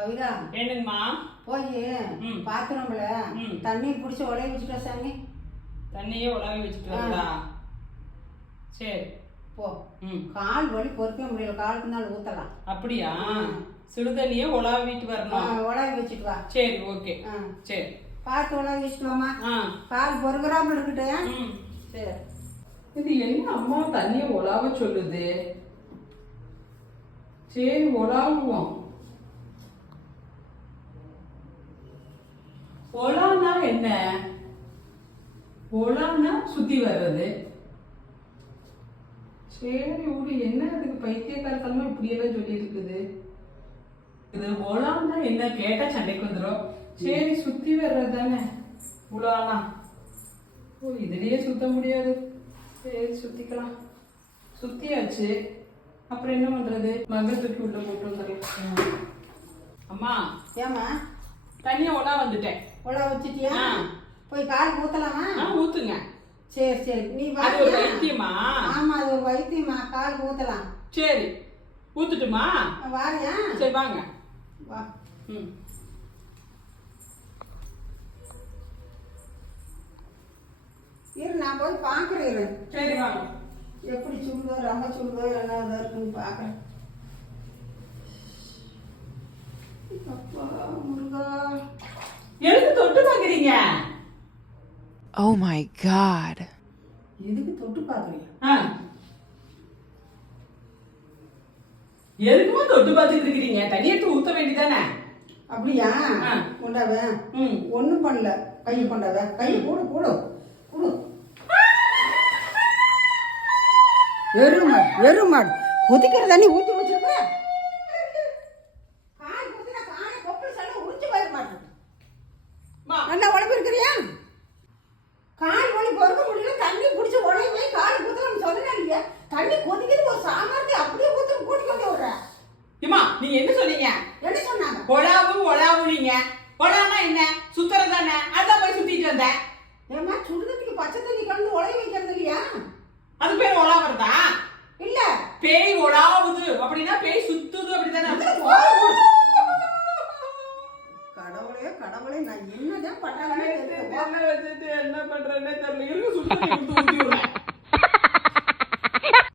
கவிதா என்னங்கம்மா? போய் பாத்திரம்ல தண்ணீர் பிடிச்சி உடைய வச்சுட்டா சாமி. தண்ணியே உலவி வச்சுட்டு வரா? சரி போ. கால் வலி பொறுக்க முடியல, காலுக்கு நாள் ஊத்தலாம். அப்படியா? சுடுதண்ணியே உலாவிட்டு வரணும். உலவி வச்சுட்டு வா. சரி ஓகே. சரி பார்த்து உலவி வச்சுட்டு வாமா. கால் பொறுக்கிறாம இருக்கட்டு. சரி. இது என்ன அம்மா தண்ணியை உலாவ சொல்லுது? சரி உலாவுவோம். ஒலானா என்ன? ஒலானா சுத்தி வர்றது. சரி ஊரு என்ன அதுக்கு பைத்தியக்காரத்தனமா இப்படி எல்லாம் சொல்லி இருக்குது. இது ஒலானா என்ன கேட்டா சண்டைக்கு வந்துடும். சரி சுத்தி வர்றது தானே உலானா. ஓ இதுலயே சுத்த முடியாது. சரி சுத்திக்கலாம். சுத்தியாச்சு. அப்புறம் என்ன பண்றது? மகள் தூக்கி உள்ள போட்டு வந்துடலாம். அம்மா ஏமா தண்ணிய ஒலா வந்துட்டேன். உலா வச்சுட்டியா? போய் கால் ஊத்தலாமா? ஊத்துங்க. சரி சரி. நீ அது ஒரு வைத்தியமா? ஆமா அது ஒரு வைத்தியமா, கால் ஊத்தலாம். சரி ஊத்துட்டுமா? வாரியா? சரி வாங்க வா. இரு நான் போய் பாக்குறேன். சரி வாங்க. எப்படி சுடுதோ ரொம்ப சுடுதோ என்ன இருக்குன்னு பாக்குறேன். அப்பா முருகா, எதுக்கு தொட்டு பாக்குறீங்க? Oh my God. எதுக்கு தொட்டு பாக்குறீங்க? எதுக்குமா தொட்டு பாத்துட்டு இருக்கீங்க? தண்ணி எடுத்து ஊத்த வேண்டியதானே? அப்படியா? கொண்டாவ. ஒண்ணும் பண்ணல. கையை கொண்டாவ. கையை போடு போடு போடு. எருமாடு எருமாடு கொதிக்கிற தண்ணி ஊற்றி வச்சிருக்க. கால் குத்துனா காலை கொப்பளி சல்ல உறிஞ்சு போயிட மாட்டேன். நல்லா உடம்பு இருக்கிறியா? கால் வலி பொறுக்க முடியல, தண்ணி பிடிச்சி உடனே போய் காலை குத்துறோம்னு சொன்னா இல்லையா? தண்ணி கொதிக்கிறது ஒரு சாமர்த்தியம், அப்படியே ஊத்துற கூட்டி கொண்டு விடுற. ஏமா நீங்க என்ன சொன்னீங்க? என்ன சொன்னாங்க? ஒலாவு நீங்க. ஒலானா என்ன? சுத்துறது தானே? அதான் போய் சுத்திட்டு வந்தேன். ஏமா சுடுதண்ணிக்கு பச்சை தண்ணி கலந்து உடைய வைக்கிறது இல்லையா? அது பேர் ஒலாவறதா? இல்ல பேய் ஒலாவுது அப்படின்னா பேய் சுத்துது அப்படிதானே? கடவுளே கடவுளே, நான் என்னதான் பண்றாங்கன்னு தெரியல. என்ன பண்றேன்னே தெரியல.